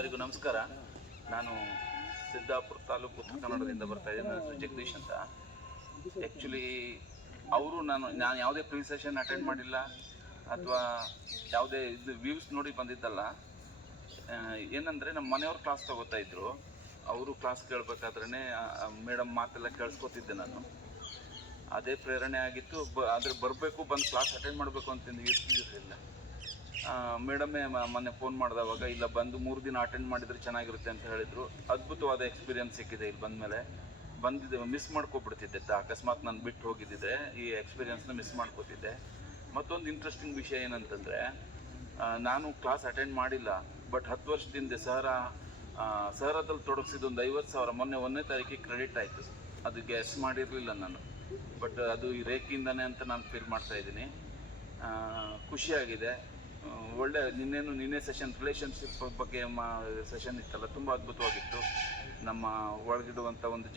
ಎಲ್ಲರಿಗೂ ನಮಸ್ಕಾರ. ನಾನು ಸಿದ್ದಾಪುರ ತಾಲೂಕು ಉತ್ತರ ಕನ್ನಡದಿಂದ ಬರ್ತಾ ಇದ್ದೀನಿ. ನನ್ನ ಹೆಸರು ಜಗದೀಶ್ ಅಂತ. ಆ್ಯಕ್ಚುಲಿ ಅವರು ನಾನು ಯಾವುದೇ ಪ್ರೀ ಸೆಷನ್ ಅಟೆಂಡ್ ಮಾಡಿಲ್ಲ ಅಥವಾ ಯಾವುದೇ ಇದು ವ್ಯೂಸ್ ನೋಡಿ ಬಂದಿದ್ದಲ್ಲ. ಏನಂದರೆ ನಮ್ಮ ಮನೆಯವ್ರು ಕ್ಲಾಸ್ ತೊಗೋತಾ ಇದ್ದರು. ಅವರು ಕ್ಲಾಸ್ ಕೇಳಬೇಕಾದ್ರೇ ಮೇಡಮ್ ಮಾತೆಲ್ಲ ಕೇಳಿಸ್ಕೊತಿದ್ದೆ ನಾನು. ಅದೇ ಪ್ರೇರಣೆ ಆಗಿತ್ತು. ಆದರೆ ಬರಬೇಕು, ಬಂದು ಕ್ಲಾಸ್ ಅಟೆಂಡ್ ಮಾಡಬೇಕು ಅಂತಂದು ಇರಲಿಲ್ಲ. ಮೇಡಮೇ ಮೊನ್ನೆ ಫೋನ್ ಮಾಡಿದವಾಗ ಇಲ್ಲ ಬಂದು 3 ದಿನ ಅಟೆಂಡ್ ಮಾಡಿದರೆ ಚೆನ್ನಾಗಿರುತ್ತೆ ಅಂತ ಹೇಳಿದರು. ಅದ್ಭುತವಾದ ಎಕ್ಸ್ಪೀರಿಯನ್ಸ್ ಸಿಕ್ಕಿದೆ. ಇಲ್ಲಿ ಬಂದಮೇಲೆ ಮಿಸ್ ಮಾಡ್ಕೊಬಿಡ್ತಿದ್ದೆ. ಅಕಸ್ಮಾತ್ ನಾನು ಬಿಟ್ಟು ಹೋಗಿದ್ದಿದ್ದೆ ಈ ಎಕ್ಸ್ಪೀರಿಯನ್ಸ್ನ ಮಿಸ್ ಮಾಡ್ಕೋತಿದ್ದೆ. ಮತ್ತೊಂದು ಇಂಟ್ರೆಸ್ಟಿಂಗ್ ವಿಷಯ ಏನಂತಂದರೆ, ನಾನು ಕ್ಲಾಸ್ ಅಟೆಂಡ್ ಮಾಡಿಲ್ಲ, ಬಟ್ 10 ವರ್ಷದಿಂದ ಸಹರದಲ್ಲಿ ತೊಡಗಿಸಿದ ಒಂದು 50,000 ಮೊನ್ನೆ 1ನೇ ತಾರೀಕಿಗೆ ಕ್ರೆಡಿಟ್ ಆಯಿತು. ಅದು ಗೆಸ್ ಮಾಡಿರಲಿಲ್ಲ ನಾನು, ಬಟ್ ಅದು ಈ ರೇಖೆಯಿಂದನೇ ಅಂತ ನಾನು ಫೀಲ್ ಮಾಡ್ತಾಯಿದ್ದೀನಿ. ಖುಷಿಯಾಗಿದೆ. ಒಳ್ಳೆ ನಿನ್ನೆ ಸೆಷನ್ ರಿಲೇಷನ್ಶಿಪ್ ಬಗ್ಗೆ ಸೆಷನ್ ಇತ್ತಲ್ಲ, ತುಂಬ ಅದ್ಭುತವಾಗಿತ್ತು. ನಮ್ಮ ಒಳಗಿರುವಂಥ ಒಂದು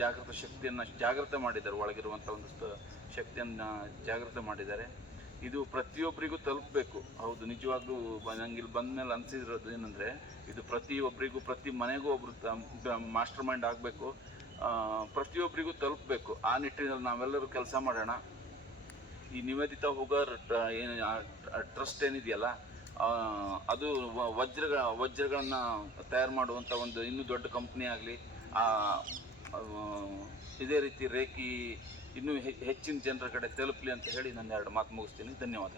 ಶಕ್ತಿಯನ್ನು ಜಾಗೃತ ಮಾಡಿದ್ದಾರೆ. ಒಳಗಿರುವಂಥ ಒಂದು ಶಕ್ತಿಯನ್ನು ಜಾಗೃತ ಮಾಡಿದ್ದಾರೆ. ಇದು ಪ್ರತಿಯೊಬ್ಬರಿಗೂ ತಲುಪಬೇಕು. ಹೌದು, ನಿಜವಾಗ್ಲೂ ನಂಗೆ ಇಲ್ಲಿ ಬಂದ ಮೇಲೆ ಅನಿಸಿರೋದು ಏನಂದರೆ, ಇದು ಪ್ರತಿಯೊಬ್ಬರಿಗೂ, ಪ್ರತಿ ಮನೆಗೂ ಒಬ್ಬರು ಮಾಸ್ಟರ್ ಮೈಂಡ್ ಆಗಬೇಕು, ಪ್ರತಿಯೊಬ್ಬರಿಗೂ ತಲುಪಬೇಕು. ಆ ನಿಟ್ಟಿನಲ್ಲಿ ನಾವೆಲ್ಲರೂ ಕೆಲಸ ಮಾಡೋಣ. ಈ ನಿವೇದಿತಾ ಹುಗಾರ್ ಟ್ರಸ್ಟ್ ಏನಿದೆಯಲ್ಲ, ಅದು ವಜ್ರಗಳನ್ನು ತಯಾರು ಮಾಡುವಂಥ ಒಂದು ಇನ್ನೂ ದೊಡ್ಡ ಕಂಪ್ನಿ ಆಗಲಿ. ಇದೇ ರೀತಿ ರೇಖಿ ಇನ್ನೂ ಹೆಚ್ಚಿನ ಜನರ ಕಡೆ ತಲುಪಲಿ ಅಂತ ಹೇಳಿ ನನ್ನ 2 ಮಾತು ಮುಗಿಸ್ತೀನಿ. ಧನ್ಯವಾದ.